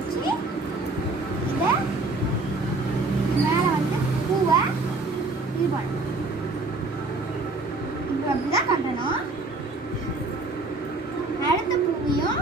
வச்சு இதை மேலே வந்து பூவை இது பண்ணணும். இப்போ அப்படிதான் கட்டணும். அடுத்த பூவையும்